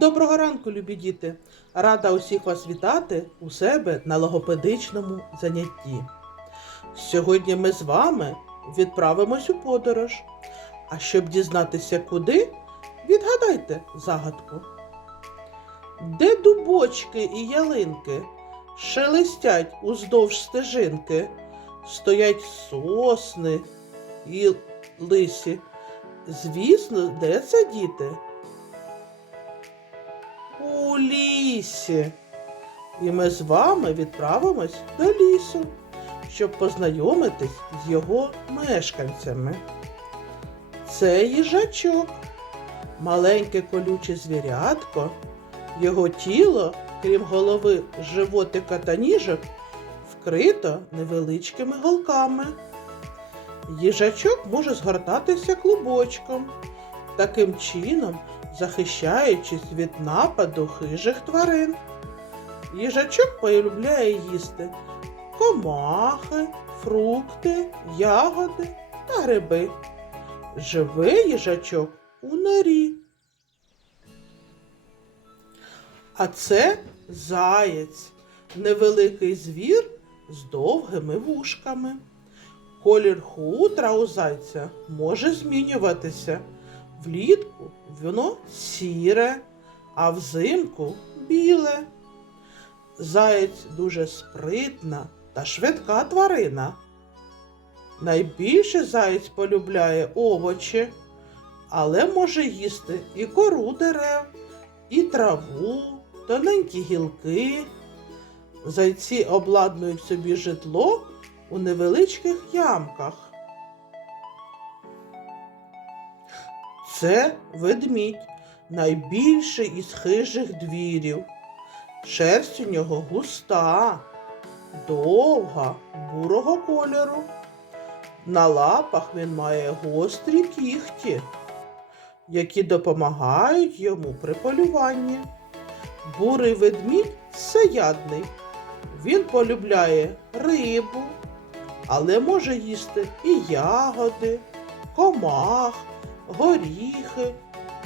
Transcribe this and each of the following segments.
Доброго ранку, любі діти! Рада усіх вас вітати у себе на логопедичному занятті. Сьогодні ми з вами відправимось у подорож. А щоб дізнатися куди, відгадайте загадку. Де дубочки і ялинки шелестять уздовж стежинки, стоять сосни і лисі. Звісно, де це діти? У лісі. І ми з вами відправимось до лісу, щоб познайомитись з його мешканцями. Це їжачок, маленьке колюче звірятко, його тіло, крім голови, животика та ніжок, вкрито невеличкими голками. Їжачок може згортатися клубочком. Таким чином захищаючись від нападу хижих тварин. Їжачок полюбляє їсти комахи, фрукти, ягоди та гриби. Живе їжачок у норі. А це заєць, невеликий звір з довгими вушками. Колір хутра у зайця може змінюватися. Влітку воно сіре, а взимку біле. Заєць дуже спритна та швидка тварина. Найбільше заєць полюбляє овочі, але може їсти і кору дерев, і траву, тоненькі гілки. Зайці обладнують собі житло у невеличких ямках. Це ведмідь, найбільший із хижих двірів. Шерсть у нього густа, довга, бурого кольору. На лапах він має гострі кігті, які допомагають йому при полюванні. Бурий ведмідь всеядний. Він полюбляє рибу, але може їсти і ягоди, комах горіхи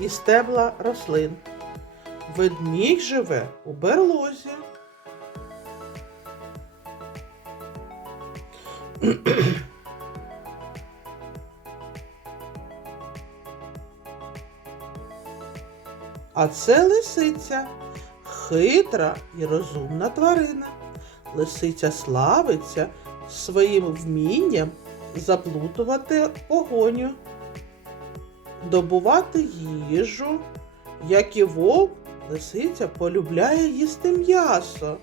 і стебла рослин. Ведмідь живе у берлозі. А це лисиця, хитра і розумна тварина. Лисиця славиться своїм вмінням заплутувати погоню добувати їжу, як і вовк, лисиця полюбляє їсти м'ясо,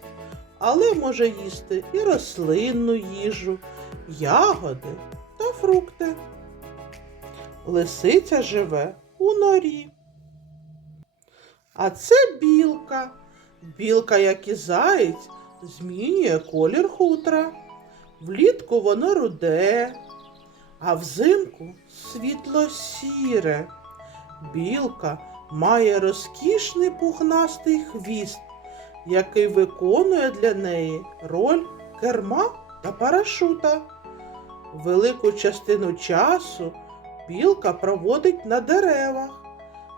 але може їсти і рослинну їжу, ягоди та фрукти. Лисиця живе у норі. А це білка. Білка, як і заєць, змінює колір хутра. Влітку воно руде, а взимку світло сіре. Білка має розкішний пухнастий хвіст, який виконує для неї роль керма та парашута. Велику частину часу білка проводить на деревах,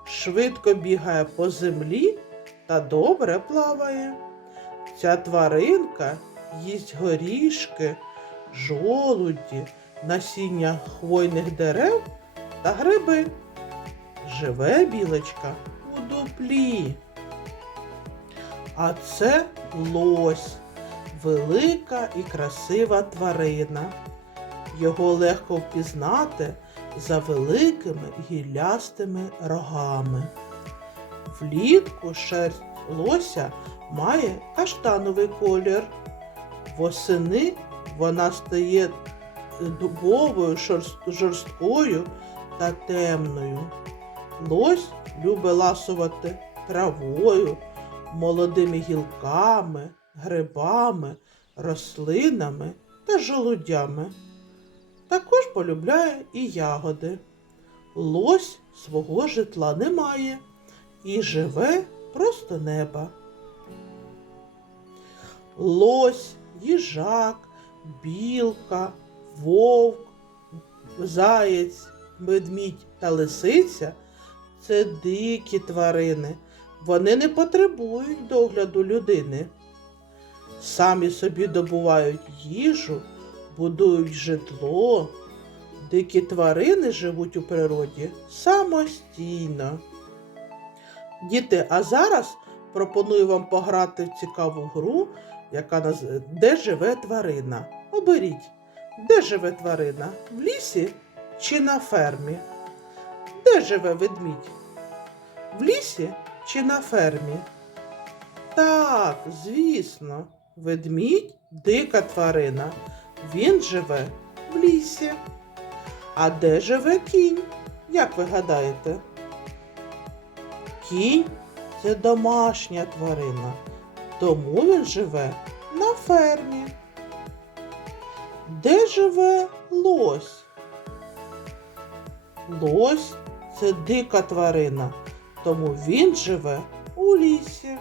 швидко бігає по землі та добре плаває. Ця тваринка їсть горішки, жолуді, насіння хвойних дерев та гриби. Живе білочка у дуплі. А це лось, велика і красива тварина. Його легко впізнати за великими гіллястими рогами. Влітку шерсть лося має каштановий колір. Восени вона стає дубовою, жорсткою та темною. Лось любить ласувати травою, молодими гілками, грибами, рослинами та жолудями. Також полюбляє і ягоди. Лось свого житла не має і живе просто неба. Лось, їжак, білка, вовк, заєць, ведмідь та лисиця це дикі тварини. Вони не потребують догляду людини. Самі собі добувають їжу, будують житло. Дикі тварини живуть у природі самостійно. Діти, а зараз пропоную вам пограти в цікаву гру, яка наз... Де живе тварина. Оберіть, де живе тварина? В лісі чи на фермі? Де живе ведмідь? В лісі чи на фермі? Так, звісно, ведмідь дика тварина. Він живе в лісі. А де живе кінь? Як ви гадаєте? Кінь це домашня тварина, тому він живе на фермі. Де живе лось? Лось це дика тварина, тому він живе у лісі.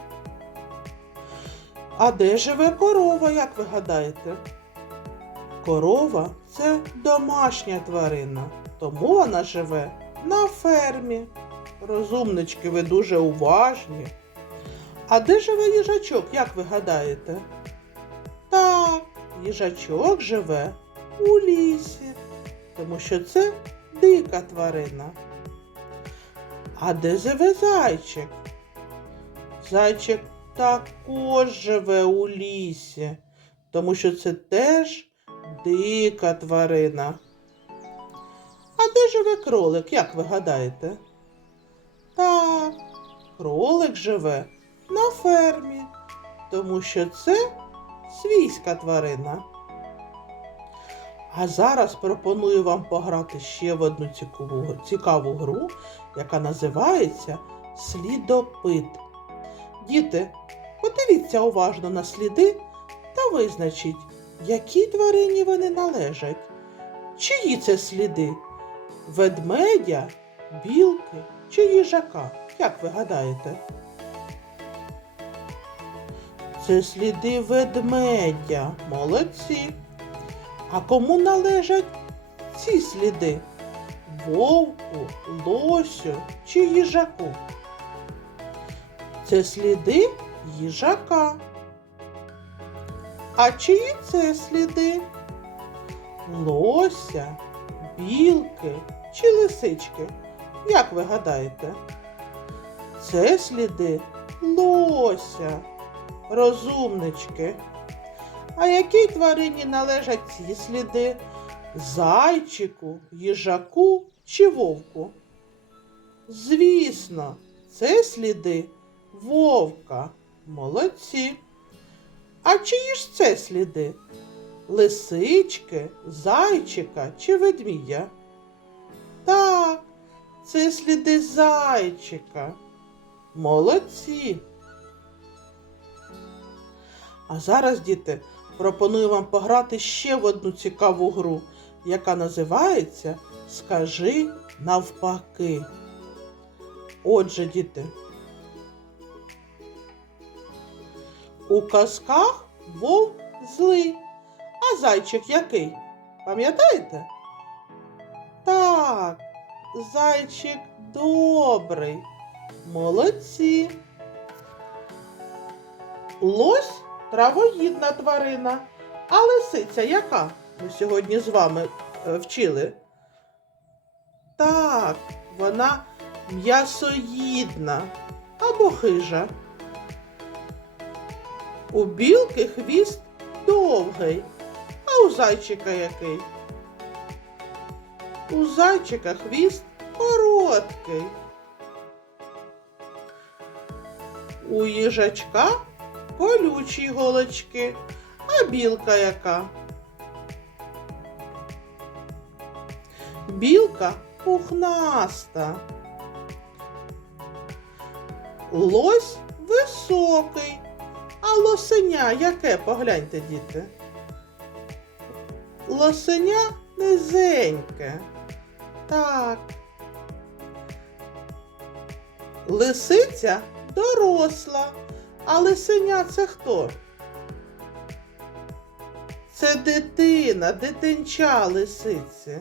А де живе корова, як ви гадаєте? Корова це домашня тварина, тому вона живе на фермі. Розумнички, ви дуже уважні. А де живе їжачок, як ви гадаєте? Їжачок живе у лісі, тому що це дика тварина. А де живе зайчик? Зайчик також живе у лісі, тому що це теж дика тварина. А де живе кролик, як ви гадаєте? Так, кролик живе на фермі, тому що це свійська тварина. А зараз пропоную вам пограти ще в одну цікаву, цікаву гру, яка називається Слідопит. Діти, подивіться уважно на сліди та визначіть, якій тварині вони належать. Чиї це сліди? Ведмедя, білки чи їжака? Як ви гадаєте? Це сліди ведмедя. Молодці. А кому належать ці сліди? Вовку, лосю чи їжаку? Це сліди їжака. А чиї це сліди? Лося, білки чи лисички? Як ви гадаєте? Це сліди лося, розумнички. А якій тварині належать ці сліди? Зайчику, їжаку чи вовку? Звісно, це сліди вовка. Молодці. А чиї ж це сліди? Лисички, зайчика чи ведмідя? Так, це сліди зайчика. Молодці. А зараз, діти, пропоную вам пограти ще в одну цікаву гру, яка називається Скажи навпаки. Отже, діти. У казках вовк злий, а зайчик який? Пам'ятаєте? Так, зайчик добрий. Молодці. Лось травоїдна тварина. А лисиця яка? Ми сьогодні з вами е, вчили. Так, вона м'ясоїдна або хижа. У білки хвіст довгий, а у зайчика який? У зайчика хвіст короткий. У їжачка колючі голочки, а білка яка? Білка пухнаста. Лось високий, а лосеня яке? Погляньте, діти. Лосеня низеньке. Так. Лисиця доросла, а лисеня це хто? Це дитина, дитинча лисиці.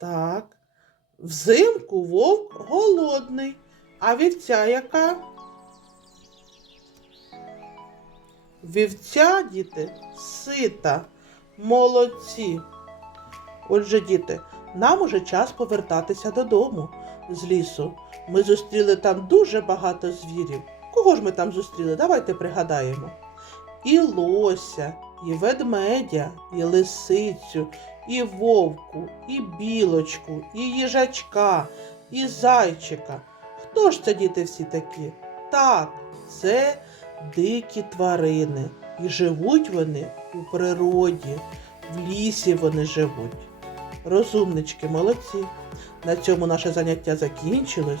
Так. Взимку вовк голодний, А вівця яка? Вівця, діти, сита. Молодці. Отже, діти, нам уже час повертатися додому з лісу. Ми зустріли там дуже багато звірів. Кого ж ми там зустріли? Давайте пригадаємо. І лося, і ведмедя, і лисицю, і вовку, і білочку, і їжачка, і зайчика. Хто ж це діти всі такі? Так, це дикі тварини. І живуть вони у природі, в лісі вони живуть. Розумнички, молодці. На цьому наше заняття закінчилось.